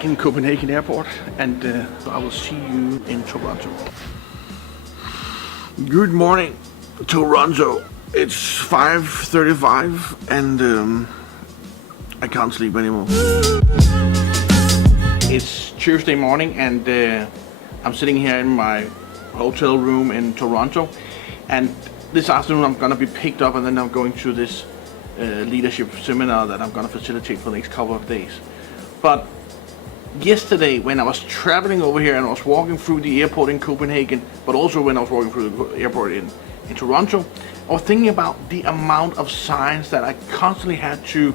back in Copenhagen airport, and I will see you in Toronto. Good morning, Toronto. It's 5:35 and I can't sleep anymore. It's Tuesday morning and I'm sitting here in my hotel room in Toronto, and this afternoon I'm gonna be picked up and then I'm going to this leadership seminar that I'm gonna facilitate for the next couple of days. But yesterday when I was traveling over here and I was walking through the airport in Copenhagen, but also when I was walking through the airport in Toronto, I was thinking about the amount of signs that I constantly had to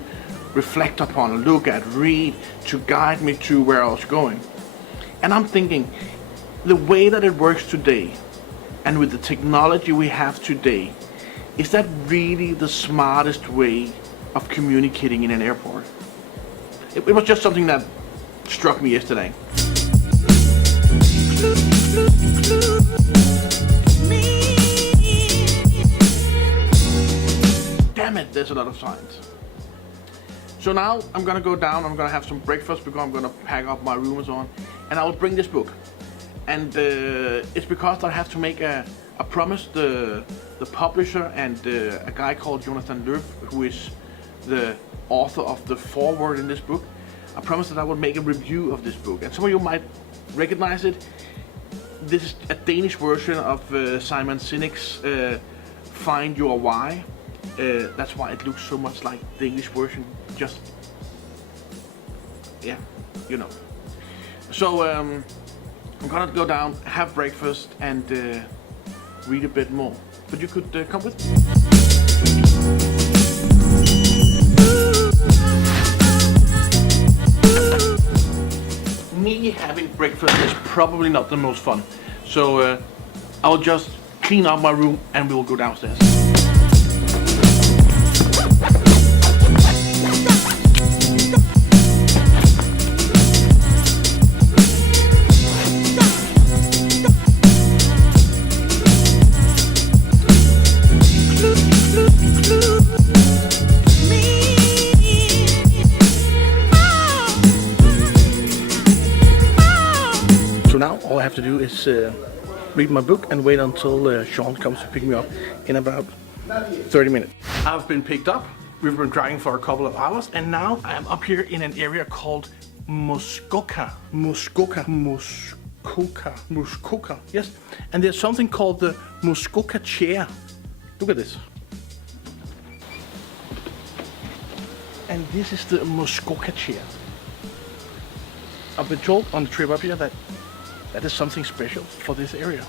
reflect upon, look at, read, to guide me to where I was going. And I'm thinking, the way that it works today, and with the technology we have today, is that really the smartest way of communicating in an airport? It was just something that struck me yesterday. Damn it, there's a lot of signs. So now I'm gonna go down, I'm gonna have some breakfast because I'm gonna pack up my room and so on, and I will bring this book. And it's because I have to make a promise. The publisher and a guy called Jonathan Löw, who is the author of the foreword in this book, I promised that I would make a review of this book. And some of you might recognize it. This is a Danish version of Simon Sinek's Find Your Why. That's why it looks so much like the English version. Just, yeah, you know. So I'm gonna go down, have breakfast, and read a bit more. But you could come with me. Me having breakfast is probably not the most fun. So I'll just clean up my room and we'll go downstairs. So now all I have to do is read my book and wait until Sean comes to pick me up in about 30 minutes. I've been picked up, we've been driving for a couple of hours, and now I am up here in an area called Muskoka. Muskoka, yes. And there's something called the Muskoka chair. Look at this. And this is the Muskoka chair. I've been told on the trip up here that is something special for this area.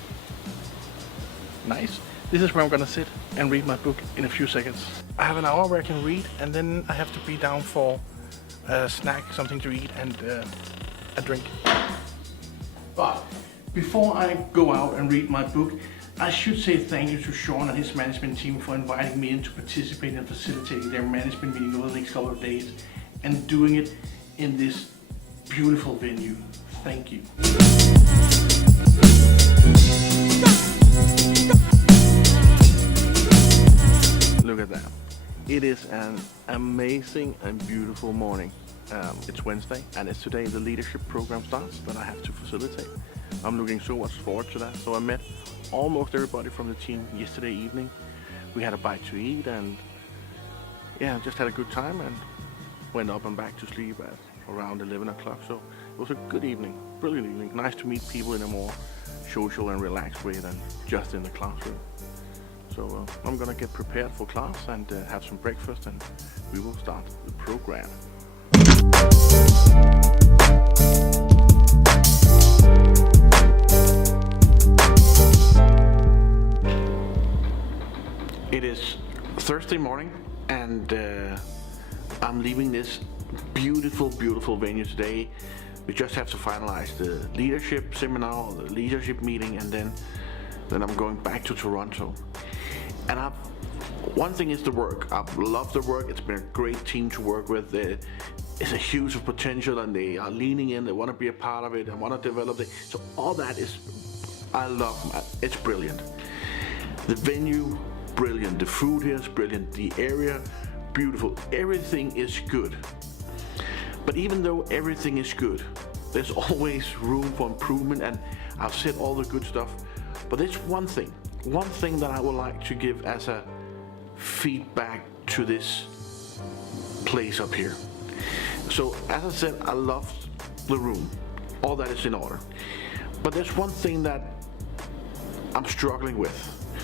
Nice. This is where I'm gonna sit and read my book in a few seconds. I have an hour where I can read, and then I have to be down for a snack, something to eat, and a drink. But before I go out and read my book, I should say thank you to Sean and his management team for inviting me in to participate in facilitating their management meeting over the next couple of days and doing it in this beautiful venue. Thank you. Look at that. It is an amazing and beautiful morning. It's Wednesday and it's today the leadership program starts that I have to facilitate. I'm looking so much forward to that. So I met almost everybody from the team yesterday evening. We had a bite to eat and yeah, just had a good time and went up and back to sleep at around 11 o'clock. So it was a good evening, brilliant evening. Nice to meet people in a more social and relaxed way than just in the classroom. So I'm gonna get prepared for class and have some breakfast, and we will start the program. It is Thursday morning and I'm leaving this beautiful venue today. We just have to finalize the leadership seminar, the leadership meeting, and then I'm going back to Toronto. And one thing is the work. I've loved the work. It's been a great team to work with. It's a huge potential and they are leaning in. They want to be a part of it and want to develop it. So all that is, I love, it's brilliant. The venue, brilliant. The food here is brilliant. The area, beautiful. Everything is good. But even though everything is good, there's always room for improvement, and I've said all the good stuff. But there's one thing that I would like to give as a feedback to this place up here. So as I said, I love the room. All that is in order. But there's one thing that I'm struggling with.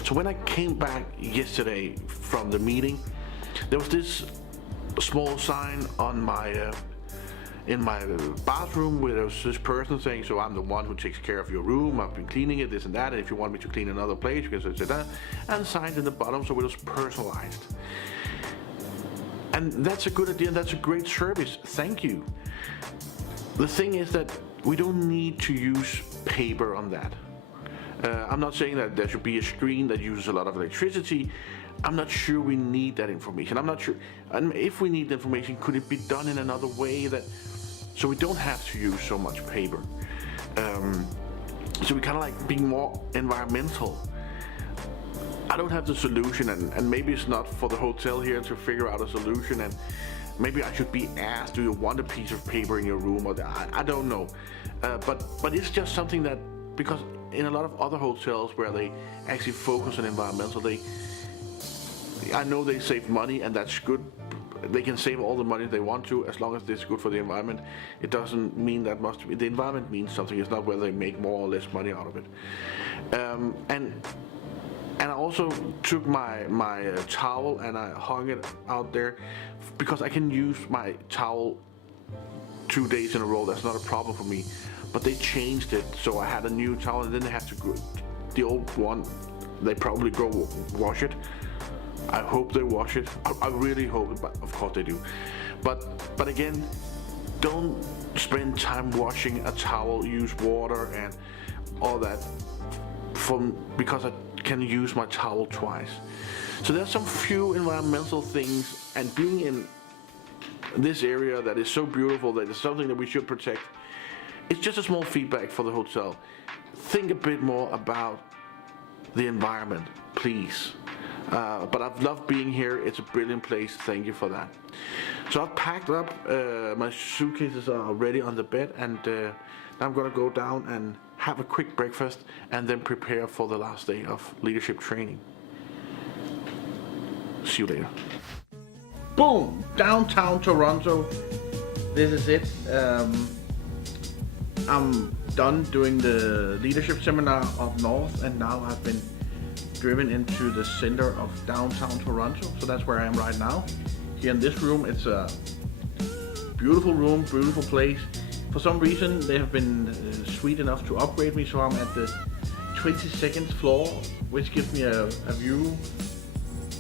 So when I came back yesterday from the meeting, there was this small sign on my in my bathroom where there was this person saying, so I'm the one who takes care of your room, I've been cleaning it, this and that, and if you want me to clean another place, you can say that, and signed in the bottom, so it was personalized. And that's a good idea, and that's a great service, thank you. The thing is that we don't need to use paper on that. I'm not saying that there should be a screen that uses a lot of electricity. I'm not sure we need that information. I'm not sure, and if we need the information, could it be done in another way that, so we don't have to use so much paper? So we kind of like being more environmental. I don't have the solution, and maybe it's not for the hotel here to figure out a solution, and maybe I should be asked, do you want a piece of paper in your room, or I don't know. But it's just something that, because in a lot of other hotels where they actually focus on environmental, I know they save money, and that's good. They can save all the money they want to, as long as it's good for the environment. It doesn't mean that much. The environment means something. It's not whether they make more or less money out of it. And I also took my towel and I hung it out there, because I can use my towel 2 days in a row. That's not a problem for me. But they changed it, so I had a new towel, and then they have to go. The old one, they probably go wash it. I hope they wash it. I really hope it, but of course they do. But again, don't spend time washing a towel, use water and all that because I can use my towel twice. So there's some few environmental things, and being in this area that is so beautiful, that is something that we should protect. It's just a small feedback for the hotel. Think a bit more about the environment, please. But I've loved being here. It's a brilliant place. Thank you for that. So I've packed up. My suitcases are already on the bed, and now I'm gonna go down and have a quick breakfast, and then prepare for the last day of leadership training. See you later. Boom! Downtown Toronto. This is it. I'm done doing the leadership seminar up north, and now I've been driven into the center of downtown Toronto. So that's where I am right now. Here in this room, it's a beautiful room, beautiful place. For some reason, they have been sweet enough to upgrade me, so I'm at the 22nd floor, which gives me a view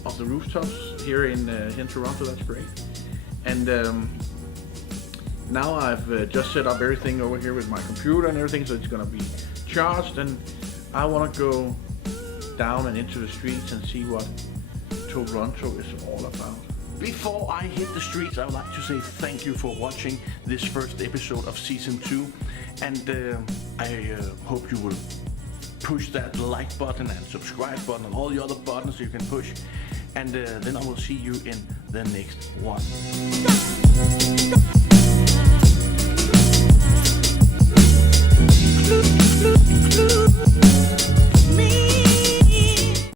of the rooftops here in Toronto. That's great. And now I've just set up everything over here with my computer and everything, so it's gonna be charged, and I wanna go down and into the streets and see what Toronto is all about. Before I hit the streets, I would like to say thank you for watching this first episode of season 2, and I hope you will push that like button and subscribe button and all the other buttons you can push, and then I will see you in the next one.